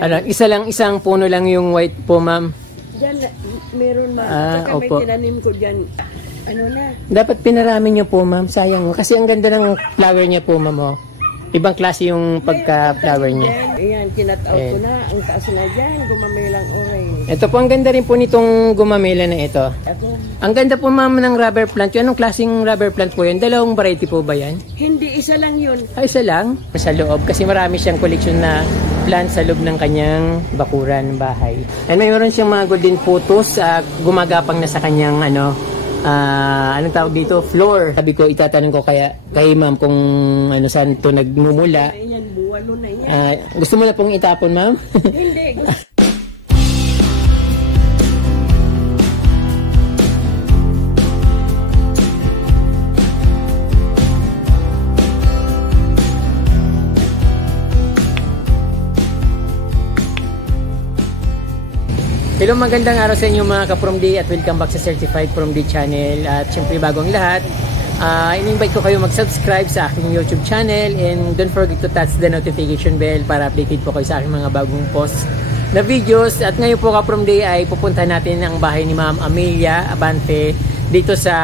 Ano, isang puno lang yung white po, ma'am. Diyan, meron opo. may tinanim ko dyan. Ano na? Dapat pinarami niyo po, ma'am. Sayang. Kasi ang ganda ng flower niya po, ma'am. Oh. Ibang klase yung pagka-flower niya. Ayan, kinataw ko na. Ang taas na dyan, gumamelang orange. Ito po, ang ganda rin po nitong gumamela na ito. Ako, Ang ganda po, ma'am, ng rubber plant. Yung anong klaseng rubber plant po yun? Dalawang variety po ba yan? hindi, isa lang yun. Ay, isa lang? Sa loob. Kasi marami siyang collection na plant sa loob ng kanyang bakuran, bahay. And mayroon siyang mga golden photos. Gumagapang na sa kanyang, anong tawag dito? Floor. Sabi ko, itatanong ko kay ma'am kung saan ito nagmumula. Ayan, buwalo na yan. Gusto mo na pong itapon, ma'am? Hindi, Hello, magandang araw sa inyo mga ka-From D at welcome back sa Certified From D channel. At syempre bago ang lahat, in-invite ko kayo mag-subscribe sa aking YouTube channel and don't forget to touch the notification bell para updated po kayo sa aking mga bagong post na videos. At ngayon po ka-From D ay pupunta natin ang bahay ni Ma'am Amelia Abante dito sa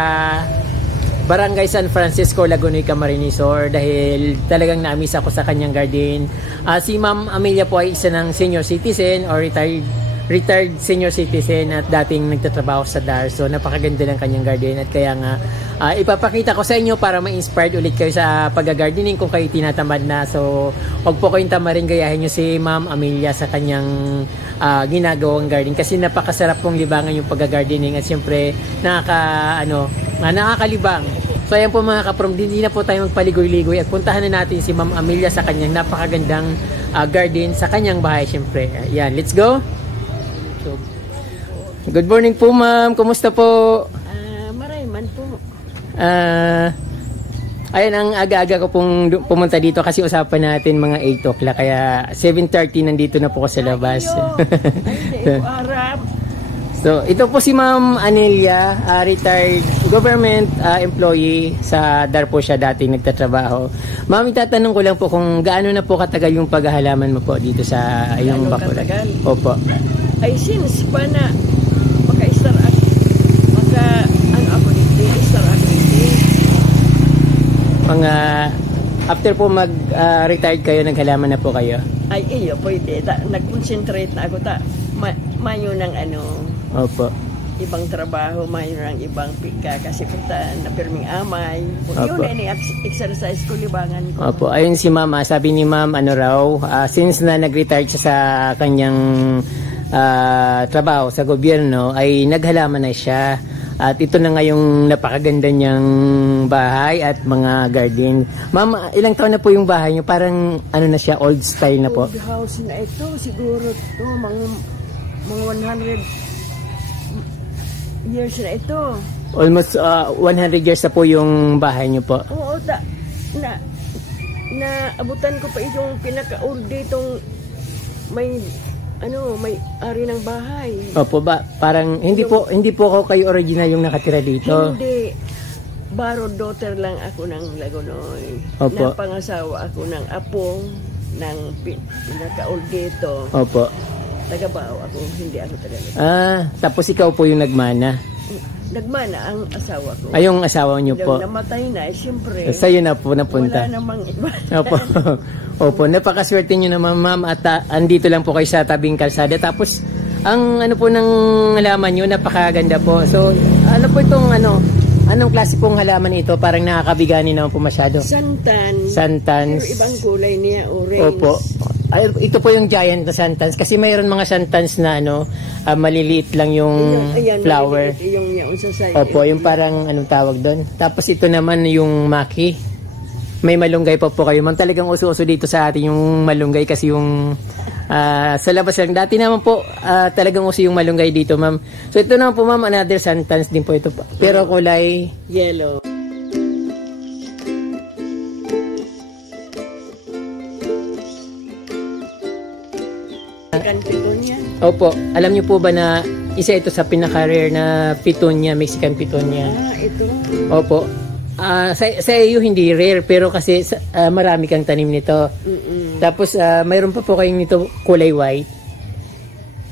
Barangay San Francisco, Lagunoy, Camarines Sur dahil talagang na-miss ako sa kanyang garden. Si Ma'am Amelia po ay isa ng senior citizen or retired senior citizen at dating nagtatrabaho sa DAR. So napakaganda ng kanyang garden at kaya nga ipapakita ko sa inyo para ma-inspired ulit kayo sa pag-gardening kung kayo tinatamad na. So wag po kayong tamarin, gayahin nyo si Ma'am Amelia sa kanyang ginagawang garden kasi napakasarap pong libangan yung pag-gardening at siyempre nakakalibang. So ayan po mga ka-From, hindi na po tayo magpaligoy-ligoy at puntahan na natin si Ma'am Amelia sa kanyang napakagandang garden sa kanyang bahay siyempre. Ayan, let's go! Good morning po, ma'am. Kumusta po? marayman po. Ayan, ang aga-aga ko pong pumunta dito kasi usapan natin mga 8 o'clock. Kaya 7:30 nandito na po ako sa labas. So, ito po si Ma'am Amelia, retired government employee. Sa DAR po siya dating nagtatrabaho. Ma'am, itatanong ko lang po kung gaano na po katagal yung paghahalaman mo po dito sa iyong bakuran. Opo. Ay, since pa na maka-start ako start activity. Mga after po mag-retired kayo, naghalaman na po kayo? Ay, iyo, pwede. Nag-concentrate na ako. Mayo ng Opo. ibang trabaho, mayo ng ibang pika kasi punta na pirming amay. Yun na exercise ko, libangan ko. Opo. Ayun si Ma'am, sabi ni Ma'am, since na nag-retired siya sa kanyang trabaho sa gobyerno, ay naghalaman na siya. At ito na nga yung napakaganda niyang bahay at mga garden. Ma'am, ilang taon na po yung bahay niyo? Parang na siya, old style na po? Old house na ito, siguro ito, mga 100 years na ito. Almost 100 years na po yung bahay niyo po? Oo, abutan ko pa itong pinaka-old ditong may ari ng bahay. Opo ba? Parang hindi po ako kayo original yung nakatira dito. Hindi. Borrowed daughter lang ako ng Lagunoy. Opo. Napangasawa ako ng apo ng pinaka-old dito. Opo. Taga-Bao ako, hindi ako taga. Tapos ikaw po yung nagmana. Nagmana ang asawa ko. Ay, yung asawa niyo po. Namatay na, siyempre. Sa'yo na po napunta. Wala namang iba. Opo. Opo, napakaswerte niyo naman, ma'am, at andito lang po kayo sa tabing kalsada. Tapos ang po ng halaman niyo, napakaganda po. So, ano po itong anong klase pong halaman ito? Parang nakakabigani naman po masyado. Santans. Pero ibang kulay niya, orange. Opo. Ito po yung giant na santans kasi mayroon mga santans na maliliit lang yung flower. Opo, yung parang anong tawag doon. Tapos ito naman yung maki. May malunggay pa po kayo. Man, talagang uso-uso dito sa atin yung malunggay kasi yung sa labas lang. Dati naman po talagang uso yung malunggay dito, ma'am. So ito naman po, ma'am, another santans din po ito. Pero kulay yellow. Mexican Petunia. Opo. Alam niyo po ba na isa ito sa pinaka-rare na Petunia, Mexican Petunia? Ito. Opo. Sa iyo hindi rare pero kasi marami kang tanim nito. Tapos mayroon pa po kayong nito kulay white.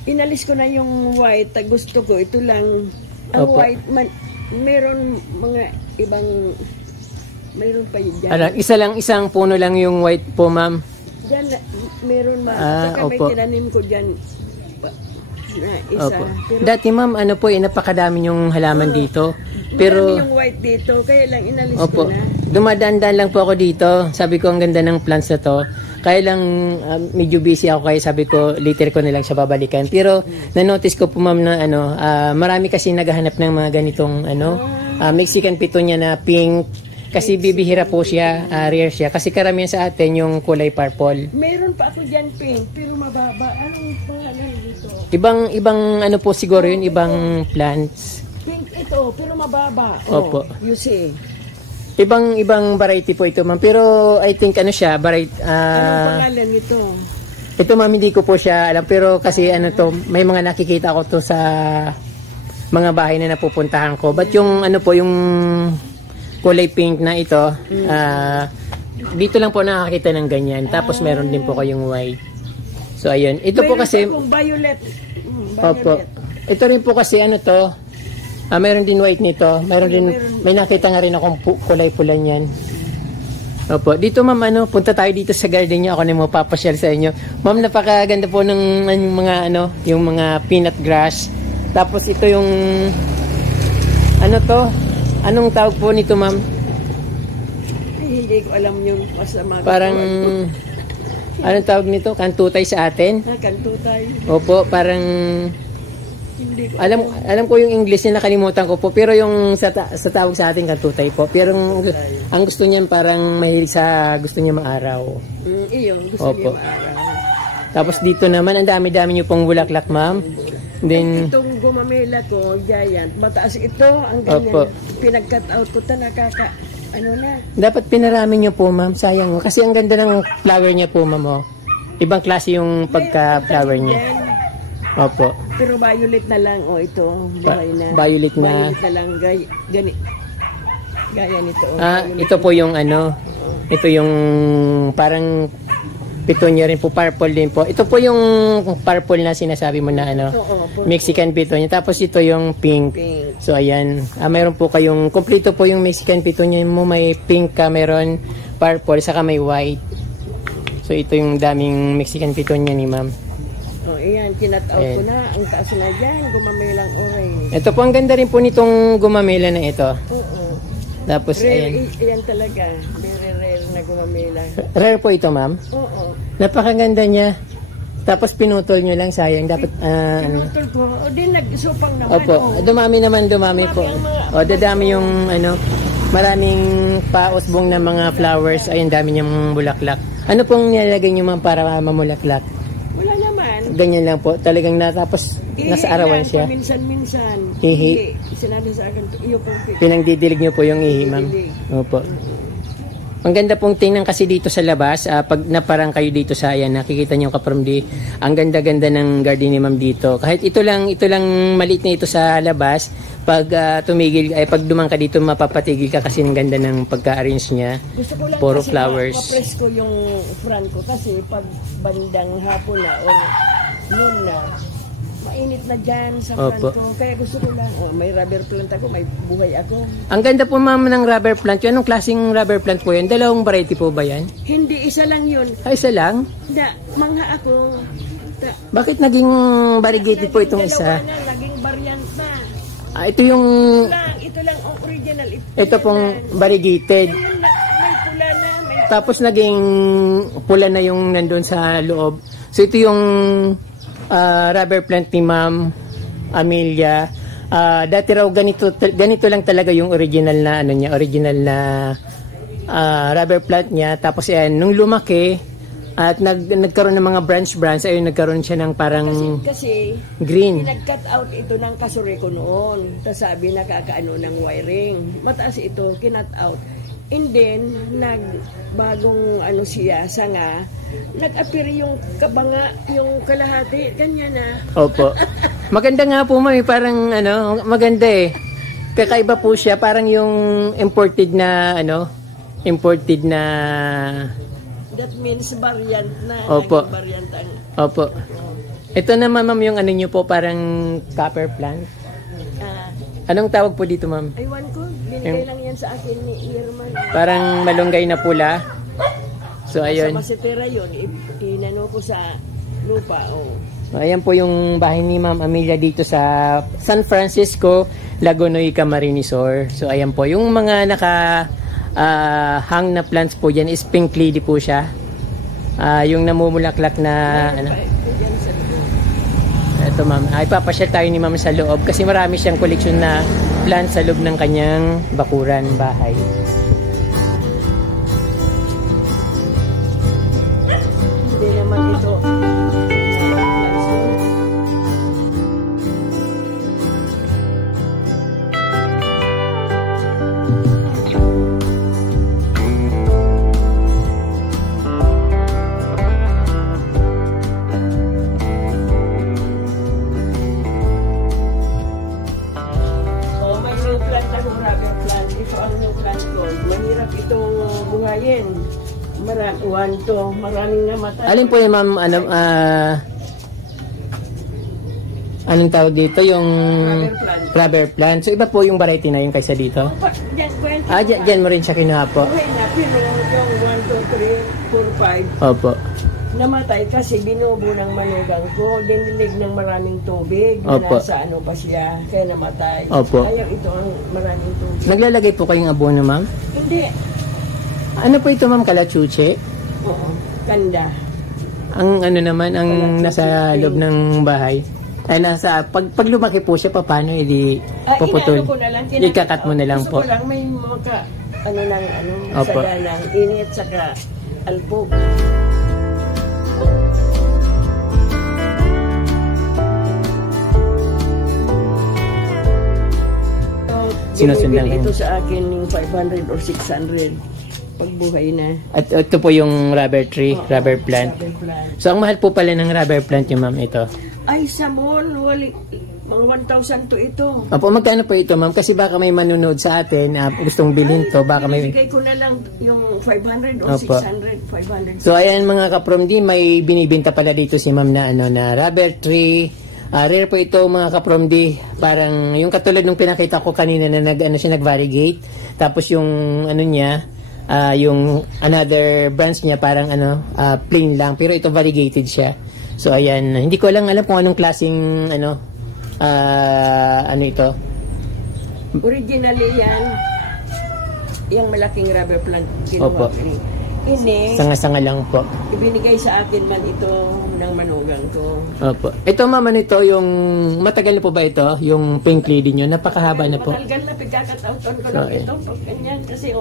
Inalis ko na yung white. Gusto ko ito lang. Ang Opo. white, meron mga ibang, meron pa yun dyan. Isang puno lang yung white po, ma'am. Dyan, meron Saka may opo. tinanim ko dyan. Na isa. Opo. Pero, Dati, ma'am, napakadami yung halaman dito. Pero, marami yung white dito, kaya lang inalis opo, ko na. dumadaan-daan lang po ako dito. Sabi ko, ang ganda ng plants na to. Kaya lang, medyo busy ako, kaya sabi ko, later ko na lang siya babalikan. Pero, na-notice ko po, ma'am, na marami kasi naghahanap ng mga ganitong, Mexican petunia na pink. Kasi bibihira po siya, rare siya. Kasi karamihan sa atin yung kulay purple. Meron pa ako dyan pink, pero mababa. Anong pangalan dito? Ibang po siguro yun, ibang plants. Pink ito, pero mababa. Opo. You see. Ibang variety po ito, ma'am. Pero I think siya, variety. Anong pangalan nito? Ito, ma'am, hindi ko po siya alam. Pero kasi may mga nakikita ko to sa mga bahay na napupuntahan ko. But yung yung kulay pink na ito, dito lang po nakakita ng ganyan. Tapos meron din po kayong white. So ayun. Ito po kasi violet. Opo. Ito rin po kasi mayroon din white nito. May nakita nga rin akong kulay pula niyan. Opo. Dito, ma'am, punta tayo dito sa garden niyo. Ako na mo papasyal sa inyo. Ma'am, napakaganda po ng mga yung mga peanut grass. Tapos ito yung anong tawag po nito, ma'am? Ay, hindi ko alam yung masama. Parang anong tawag nito? Kantutay sa atin? Kantutay. Opo, parang Hindi ko alam ko yung English na nakalimutan ko po, pero yung sa tawag sa atin kantutay po. Pero ang gusto niya parang mahilig gusto niya maaraw. Iyon, gusto Opo. niya maaraw. Tapos dito naman, ang dami-dami niyo pong bulaklak, ma'am. Then, Itong gumamela ko, giant. Mataas ito, ang ganyan. Opo. Pinag-cut out ko ito, na. dapat pinarami niyo po, ma'am. Sayang. Kasi ang ganda ng flower niya po, ma'am. Oh. Ibang klase yung pagka-flower niya. Opo. Pero violet na lang, ito. Buhay na. Violet na. Violet na lang, gaya nito. Ito po yung ito yung parang petunia rin po, purple din po. Ito po yung purple na sinasabi mo na Oo, Mexican petunia. Tapos ito yung pink. pink. So ayan, mayroon po kayong, kompleto po yung Mexican petunia mo, may pink ka, meron purple, saka may white. So ito yung daming Mexican petunia ni ma'am. Ayan, kinat-out ko na. Ang taas na dyan, gumamelang orange. Ito po, ang ganda rin po nitong gumamela na ito. Oo. Tapos ayan. Ayan talaga. Very rare na gumamela. Rare po ito, ma'am. Oo. Napakaganda niya. Tapos pinutol nyo lang, sayang. Dapat, Pinutol ko. O din, nagsupang naman. Opo, dumami po. O, dadami yung, maraming pausbong na mga flowers. Ayun, dami niyang bulaklak. Ano pong nilalagay niyo, ma'am, para mamulaklak? Wala naman. Ganyan lang po. Talagang natapos, nasa arawan siya. Minsan-minsan. Ihi. Sinabi sa akin, iyo po. Pinangdidilig niyo po yung ihi, ma'am. Opo. Ang ganda pong tingnan kasi dito sa labas, pag naparang kayo dito sa ayan, nakikita niyo kaparmdi, ang ganda-ganda ng garden ni ma'am dito. Kahit ito lang maliit na ito sa labas, pag pag dumang ka dito, mapapatigil ka kasi ng ganda ng pagka-arrange niya. Gusto ko lang Puro kasi flowers. ma-press ko yung front ko kasi pag bandang hapon na o noon na, mainit na dyan sa front Opo. ko. Kaya gusto ko lang, may rubber plant ako, may buhay ako. Ang ganda po, ma'am, ng rubber plant. Anong klaseng rubber plant po yan? Dalawang variety po ba yan? Hindi, isa lang yun. Isa lang? Mangha ako. Bakit naging variegated po itong isa? Dalawa na, naging variant na. Ito yung... Ito lang ang original. Ito pong variegated. Ngayon, may pula na. Tapos naging pula na yung nandun sa loob. So ito yung rubber plant ni Ma'am Amelia. Dati raw ganito lang talaga yung original na original na rubber plant niya. Tapos yan, nung lumaki at nagkaroon ng mga branch ayun, nagkaroon siya ng parang kasi green. Nag-cut out ito ng kasuri ko noon. Tapos sabi nakakaano ng wiring. Mataas ito, kinut out. And then, bagong siya, sanga, nag-appear yung kabanga, yung kalahati, kanya na. Opo. Maganda nga po, ma'am. Parang, maganda eh. Kakaiba po siya. Parang yung imported na That means variant na. Opo. Naging variant ang... Opo. Ito naman, ma'am, yung ano nyo po, parang copper plant. Ah, Anong tawag po dito, ma'am? aywan ko, binigay lang yan sa akin ni Irma. Parang malunggay na pula. So, Sa ayun. Masitera yun, inano ko sa lupa. Oh. Ayan po yung bahay ni Ma'am Amelia dito sa San Francisco, Lagonoy, Camarines Sur. So, ayan po. Yung mga hang na plants po dyan is pink lily po siya. Yung namumulaklak na... ano, Yan sa loob. ito ma'am, ipapasyal tayo ni ma'am sa loob kasi marami siyang koleksyon na plants sa loob ng kanyang bakuran, bahay. Hindi naman ito. Oh, may new plant akong rubber plant. Ito ang new plant ko. Mahirap itong buhayin. Maraming namatay. Alin po yung ma'am, ano, anong tawag dito? Yung Rubber plant. rubber plant. So, iba po yung variety na yung kaysa dito? Diyan, 20. Dyan mo rin siya kinuha po. Okay na, pero yung 1, 2, 3, 4, 5, Opo. namatay kasi binubo ng manugang ko. Dinilig ng maraming tubig. Opo. Nasa ano pa siya, kaya namatay. Opo. Ayaw ito ang maraming tubig. Naglalagay po kayong abono, ma'am? Hindi. Ano po ito, ma'am? Kalachuche? Oo, ganda. Ang ano naman, ang nasa loob ng bahay. Ay, pag lumaki po siya, paano? Hindi puputol. Inaano ko na lang. Ikakat mo na lang po. Gusto ko lang may maka, Opo. sagalang init saka alpog. Sinusundan Binibili ko. ito sa akin yung 500 or 600 pagbuhay na. At ito po yung rubber tree, Oo, rubber plant. rubber plant. So, ang mahal po pala ng rubber plant yung ma'am ito. Ay, sa mall, mga 1,000 to ito. Opo, magkano po ito, ma'am? Kasi baka may manonood sa atin, gustong bilhin to, baka may... Bigay ko na lang yung 500 or Opo. 600, 500. So, ayan mga kapromdi, may binibinta pala dito si ma'am na, na rubber tree. Rare po ito mga kapromdi. Parang yung katulad nung pinakita ko kanina na nag-variegate. Tapos yung ano niya, yung another branch niya parang plain lang. Pero ito variegated siya. So, ayan. Hindi ko alam kung anong klaseng ito. Originally yan, yung malaking rubber plant Opo. kinuha ko. Ini, Sanga-sanga lang po. ibinigay sa akin man ito ng manugang ko. Opo. Ito ma'am, ito yung matagal na po ba ito? Yung pink lady nyo? Napakahaba na po. Matagal na pagkakatauton ko lang Okay. ito. Pag ganyan, kasi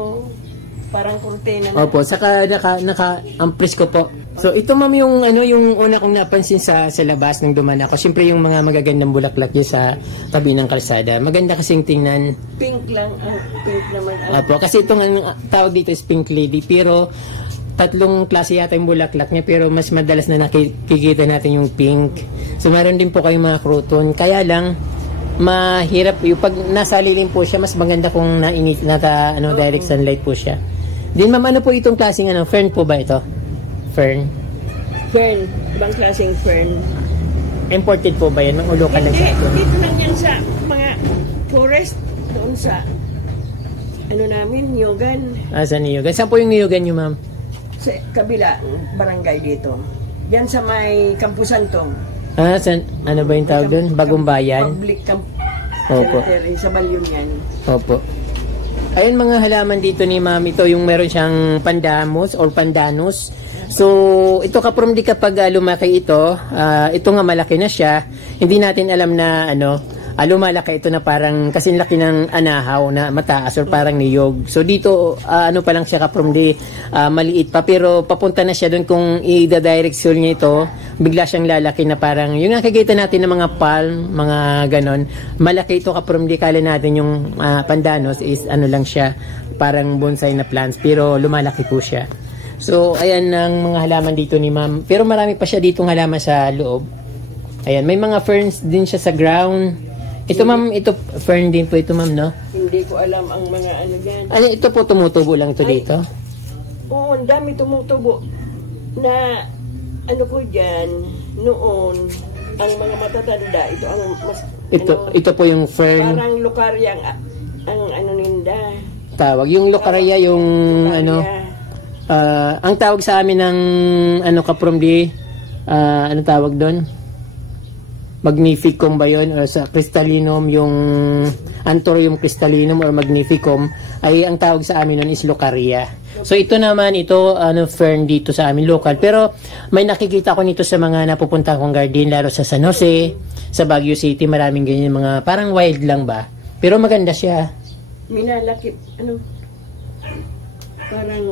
parang kurtena na. Opo, saka naka-ampres ko po. So ito ma'am yung yung una kong napansin sa labas nang duman ako. Siyempre yung mga magagandang bulaklak niya sa tabi ng kalsada. Maganda kasing tingnan. Pink lang, pink naman. Opo, kasi itong tawag dito is pink lady, pero tatlong klase yata yung bulaklak niya, pero mas madalas na nakikita natin yung pink. So meron din po kayong mga crouton. Kaya lang mahirap yung pag nasa lilim po siya, mas maganda kung direct sunlight po siya. Din ma'am, ano po itong klaseng fern po ba ito? Fern. Fern, ibang klaseng fern. Imported po ba yan? Mangulo ka lang Hindi, sa ito. dito lang yan sa mga forest, doon sa namin, Nyogan. Saan niyugan? Saan po yung niyugan nyo ma'am? Sa kabila, barangay dito. Yan sa may Camposanto. Saan? Ano ba yung tawag doon? Bagong Bayan? Public Opo. cemetery, sa Balyon yan. Opo. Ayun mga halaman dito ni ma'am, ito yung meron siyang pandamus or pandanus. So, ito kaprom di kapag lumaki ito, ito nga malaki na siya, hindi natin alam na lumalaki ito na parang kasing laki ng anahaw na mataas or parang niyog. So, dito, pa lang siya kaprom di maliit pa, pero papunta na siya doon kung i-direction niya ito, bigla siyang lalaki na parang, yung nakikita natin ng mga palm, mga ganon, malaki ito kaprom di, kala natin yung pandanus is lang siya, parang bonsai na plants, pero lumalaki po siya. So, ayan ang mga halaman dito ni ma'am. Pero marami pa siya ditong halaman sa loob. Ayan, may mga ferns din siya sa ground. Ito ma'am, ito fern din po ito ma'am, no? Hindi ko alam ang mga dyan. Ito po tumutubo lang ito dito? Oo, ang dami tumutubo. na ano ko dyan, noon, ang mga matatanda, ito ang mas, Ito po yung fern. parang lukarya ang ano ninda. Tawag. Yung locaria, yung ano, ang tawag sa amin ng ano kapromdi, ano tawag doon? Magnificum ba yun? Or sa crystallinum, yung Anthurium crystallinum or magnificum, ay ang tawag sa amin nun is locaria. So ito naman, ito ano, fern dito sa amin local. Pero may nakikita ko nito sa mga napupunta kong garden, lalo sa San Jose, sa Baguio City, maraming ganyan mga parang wild lang ba? Pero maganda siya. Minalaki, ano, parang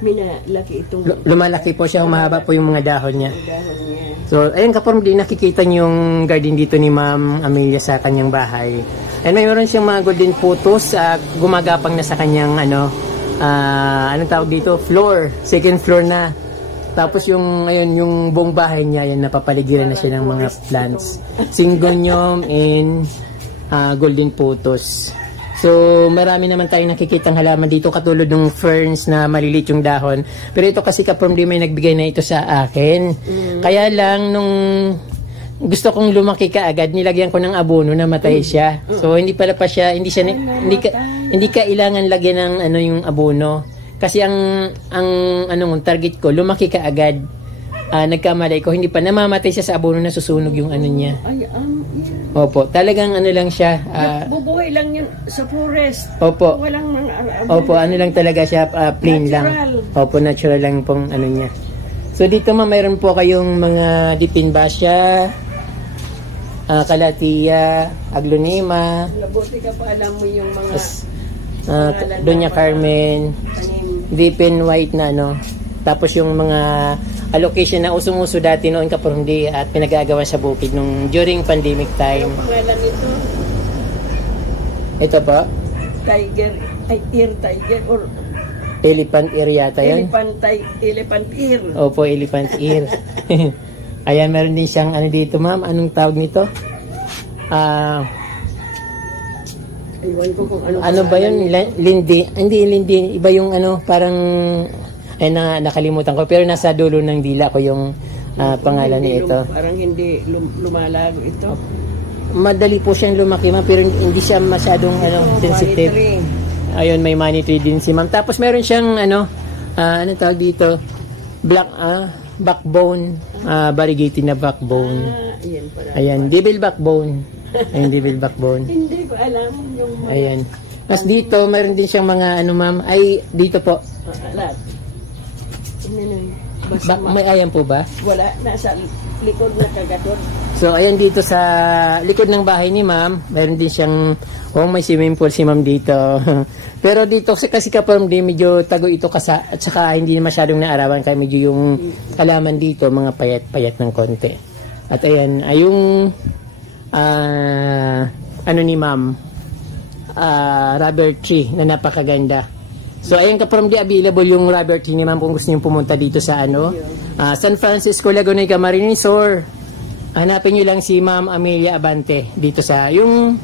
minalaki itong Lumalaki po siya, humahaba po yung mga dahon niya. dahon niya. So, ayun kapormdi, nakikita niyo yung garden dito ni Ma'am Amelia sa kanyang bahay. And mayroon siyang mga golden photos, gumagapang na sa kanyang anong tawag dito? Floor. Second floor na. Tapos yung, ayun, yung buong bahay niya, yan, napapaligiran na siya ng mga plants. Syngonium and golden photos. So, marami naman tayong nakikitang halaman dito katulad ng ferns na malilit yung dahon. Pero ito kasi kapromdi may nagbigay na ito sa akin. Kaya lang, nung gusto kong lumaki ka agad, nilagyan ko ng abono na matay siya. So, hindi pala pa siya, hindi kailangan lagyan ng ano yung abono. Kasi ang target ko, lumaki ka agad. Nagkamali ko, hindi pa namamatay siya sa abono na susunog yung ano niya. Ay, yeah. Opo, talagang ano lang siya. Bubuhay lang yun sa forest. Opo. Walang Opo, ano lang talaga siya, plain natural lang. Opo, natural lang pong ano niya. So dito mayroon po kayong mga dipinbasya, kalatia, aglonema, Labuti ka pa, alam mo yung mga Doña Carmen, tanim. dipin white na ano. Tapos yung mga allocation na usong-uso dati noon kapormdi at pinagagawa sa bukid nung during pandemic time. Ang pangalan nito, Ito po, tiger, ay ear tiger or elephant ear yata yan. elephant ear. Opo, elephant ear. Ayan, meron din siyang ano dito, ma'am. Anong tawag nito? Iwan ko kung Ano ba yun? Lindi. Hindi, lindi. Iba yung ano, parang nakalimutan ko. Pero nasa dulo ng dila ko yung pangalan nito. Parang hindi lumalago ito. Madali po siyang lumaki, ma'am. Pero hindi siya masyadong sensitive. Ayun, may money tree din si ma'am. Tapos meron siyang ano tawag dito? Backbone. Variegated na backbone. Ayan pala. Ayan, devil backbone. Ayun, devil backbone. Hindi ko alam yung mga Ayan. Mas dito, mayroon din siyang mga ano, ma'am. Ay, dito po. alat. Basta May ayan po ba? wala, nasa likod na kagadon. So, ayan dito sa likod ng bahay ni ma'am. Mayroon din siyang, may swimming pool si ma'am dito. Pero dito, kasi kapag medyo tago ito at saka hindi masyadong naarawan, kaya medyo yung halaman dito, mga payat-payat ng konti. At ayan, ay yung ano ni ma'am, rubber tree na napakaganda. So ayan kapromdi, available yung rubber tree ni ma'am kung gusto niyo pumunta dito sa San Francisco, Laguna, Camarines Sur. Hanapin niyo lang si Ma'am Amelia Abante dito sa yung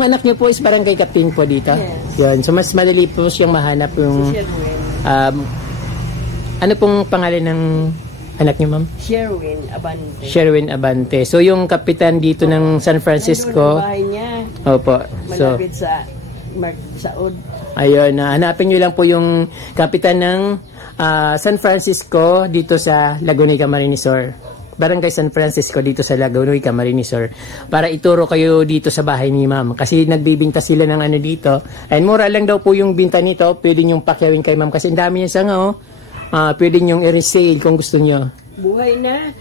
anak niyo po is barangay captain po dito. Yes. Yun. So mas madali po siyang mahanap yung Sherwin. ano pong pangalan ng anak niyo, ma'am? Sherwin Abante. Sherwin Abante. So yung kapitan dito ng San Francisco. Nandun ang bahay niya. Opo. So Malapit sa Saud. ayun, hanapin niyo lang po yung kapitan ng San Francisco dito sa Laguna, Camarines Sur. Barangay San Francisco dito sa Laguna, Camarines Sur. Para ituro kayo dito sa bahay ni ma'am. Kasi nagbibinta sila ng ano dito. And mura lang daw po yung binta nito. Pwede niyong pakyawin kay ma'am. Kasi ang dami niya sanga, pwede niyong i-resale kung gusto niyo. Buhay na.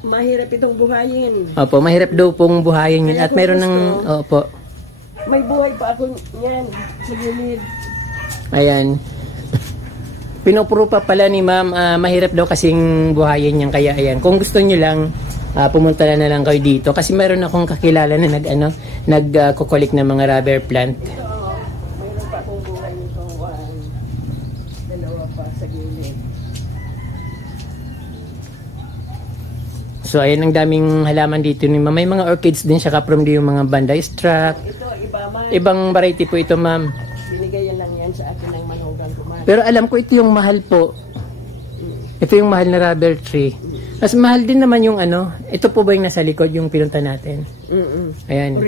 Mahirap itong buhayin. Opo, mahirap daw pong buhayin yun. Kaya At meron ng, opo, May buhay pa ako yan sa gilid. ayan. Pinupuro pa pala ni ma'am, mahirap daw kasing buhayin niyan. Kaya ayan, kung gusto niyo lang, pumunta na lang kayo dito. Kasi meron akong kakilala na nagkukulik ng mga rubber plant. Ito, mayroon pa akong buhay nito. Dalawa pa sa gilid. So ayan, ang daming halaman dito ni ma'am. May mga orchids din siya kaprom di yung mga banday strap. Ito, iba man. Ibang variety po ito, ma'am. Binigay lang yan sa akin ng manugang kuman. Pero alam ko ito yung mahal po. Ito yung mahal na rubber tree. Mas mahal din naman yung ano. Ito po ba yung nasa likod yung pinunta natin? Ayan.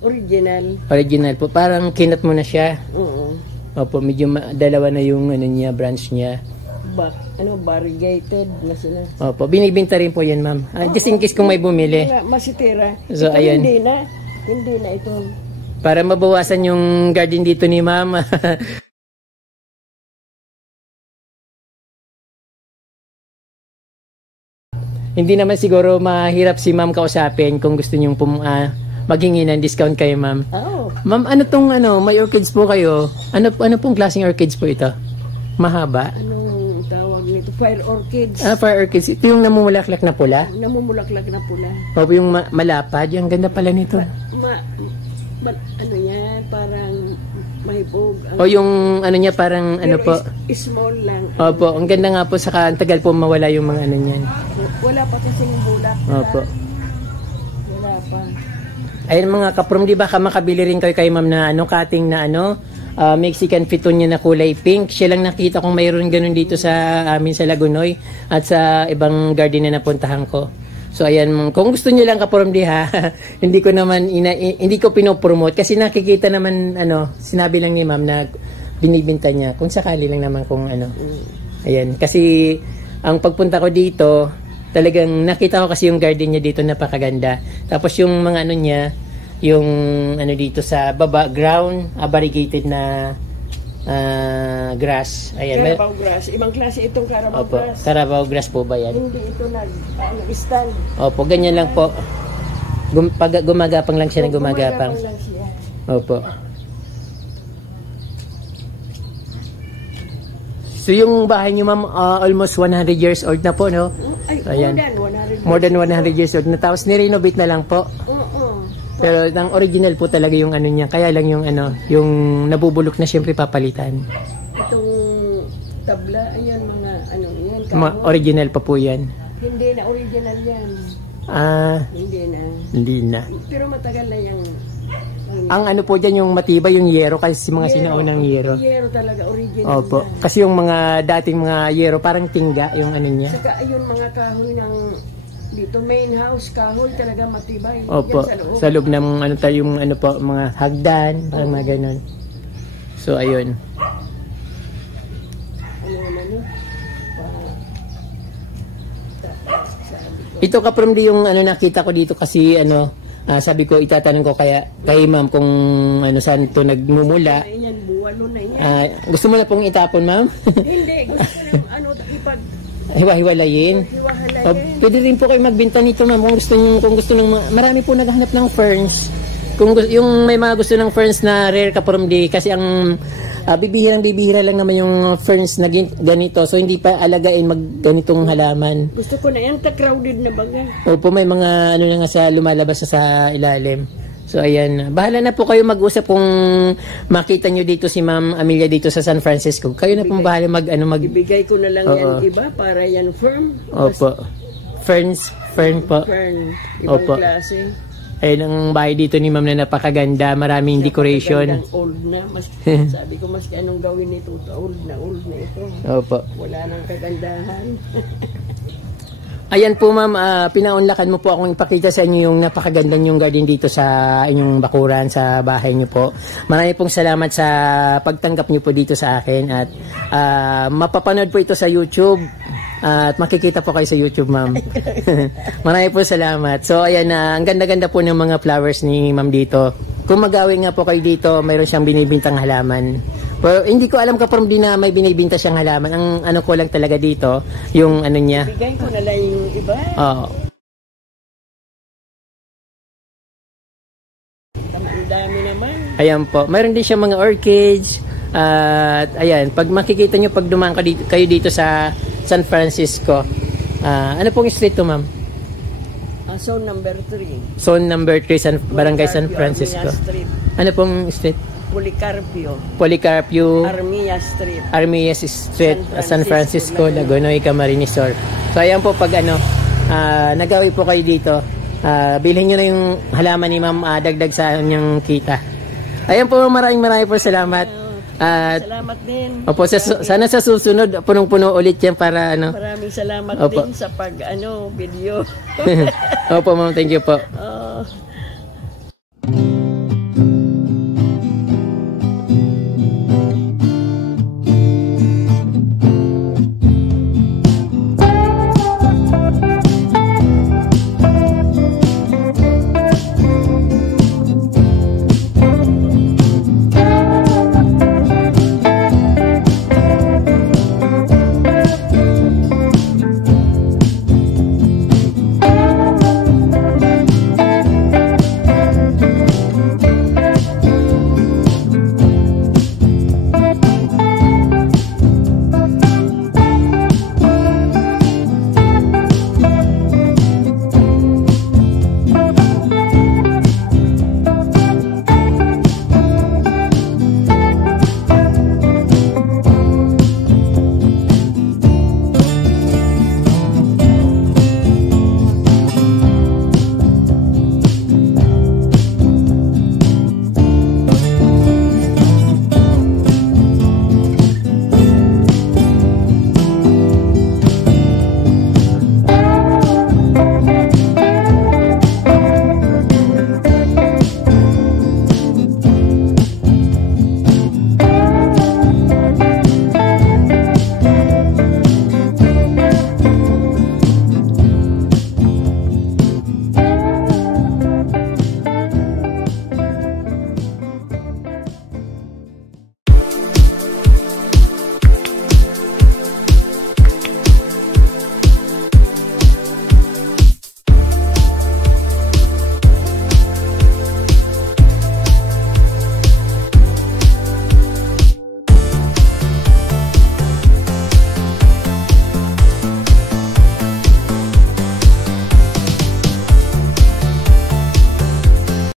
Original. Original po. Parang kinat mo na siya. Oo. Opo, medyo dalawa na yung ano niya, branch niya. Variegated na sila. Opo, binibinta rin po yan, ma'am. Just in case kung may bumili. Masitira. So, ito, ayan. Hindi na ito. Para mabawasan yung garden dito ni ma'am. Hindi naman siguro mahirap si ma'am kausapin kung gusto nyong maghingi ng discount kayo, ma'am. Oh. Ma'am, ano tong may orchids po kayo? Ano pong klaseng orchids po ito? Mahaba? Anong tawag nito? Fire orchids. Fire orchids. Ito yung namumulaklak na pula? Namumulaklak na pula. O yung malapad? Yung ganda pala nito. Ano yan? Parang mahibog. O yung ano niya parang ano po? Small lang. Opo, ang ganda nga po saka ang tagal po mawala yung mga ano niyan. Wala pa kasing bulak. Opo. Wala pa. Ayun mga kaprom, di ba makabili rin kayo kay ma'am na cutting na Mexican Fitonia na kulay pink. Siya lang nakita kong mayroon ganun dito sa amin sa Lagunoy at sa ibang garden na napuntahan ko. So ayan, kung gusto niyo lang kaprom di ha, hindi ko pinopromote kasi nakikita naman sinabi lang ni ma'am na binibenta niya kung sakali lang naman kung Ayan, kasi ang pagpunta ko dito, talagang nakita ko kasi yung garden niya dito napakaganda. Tapos yung mga niya, yung dito sa baba ground, variegated na grass. Ayan. Carabao grass. Ibang klase itong Carabao grass. Carabao grass po ba yan? Hindi ito nag-stand. Opo, ganyan lang po. Pag gumagapang lang siya na gumagapang. Lang siya. Opo. So yung bahay niyo ma'am, almost 100 years old na po, no? Ay, ayan. More than 100 years. More than 100 years old na. Tapos nirenovate na lang po. Pero ang original po talaga yung niya. Kaya lang yung yung nabubulok na siyempre papalitan. Itong tabla, ayan mga yan. Original pa po yan. Hindi na original yan. Hindi na. Pero matagal na yung ang po dyan yung matibay yung yero kasi mga sinaunang yero. Yero talaga, original. Opo. Kasi yung mga dating mga yero parang tingga yung niya. Saka ayun mga kahoy ng dito main house, kahoy talaga matibay. Opo. Sa loob ng yung po, mga hagdan, parang mga ganun. So ayun. Ito kaprom di yung nakita ko dito kasi sabi ko itatanong ko kay ma'am kung saan ito nagmumula. Ayan, buwalo na yan. Gusto mo na pong itapon, ma'am? Hindi, gusto ko na hiwa-hiwalayin. Pwede rin po kayo magbenta nito, ma'am, kung gusto ng marami po naghahanap ng ferns. Kung yung may mga gusto ng ferns na rare kaprom di kasi ang bibihirang-bibihira lang naman yung ferns na ganito. So, hindi pa alagain ganitong halaman. Gusto ko na yan, crowded na baga. Opo, may mga na nga sa lumalabas sa ilalim. So, ayan. Bahala na po kayo mag-usap kung makita nyo dito si Ma'am Amelia dito sa San Francisco. Kayo na pong bahala Ibigay ko na lang yan iba para yan firm. Opo. Fern po. Fern. Ibang klase. Ayun ang bahay dito ni ma'am na napakaganda. Maraming decoration. Old na. Sabi ko mas anong gawin nito. Old na ito. Opo. Wala nang kagandahan. Ayan po ma'am, pinaunlakan mo po akong ipakita sa inyo yung napakagandang yung garden dito sa inyong bakuran, sa bahay nyo po. Marami pong salamat sa pagtanggap nyo po dito sa akin at mapapanood po ito sa YouTube. At makikita po kayo sa YouTube, ma'am. Marami po salamat. So, ayan na. Ang ganda-ganda po ng mga flowers ni ma'am dito. Kung mag-away nga po kayo dito, mayroon siyang binibintang halaman. Pero hindi ko alam kapag di na may binibinta siyang halaman. Ang ko lang talaga dito, yung niya. Bigay ko na lang yung iba. Oo. Ang dami naman. Ayan po. Mayroon din siyang mga orchids. At ayan, pag makikita nyo, pag dumaan kayo dito sa San Francisco. Ano pong street to, ma'am? Zone number 3. Zone number 3, Barangay San Francisco. Ano pong street? Policarpio. Armias Street, San Francisco, Lagunoy, Camarines Sur. So, ayan po, pag nagawi po kayo dito, bilhin nyo na yung halaman ni ma'am, dagdag sa inyong kita. Ayan po, maraming po salamat. At Salamat din. opo, sana sa susunod punong-puno ulit yan para ano. Maraming salamat Opo. din sa pag video. Opo, ma'am, thank you po.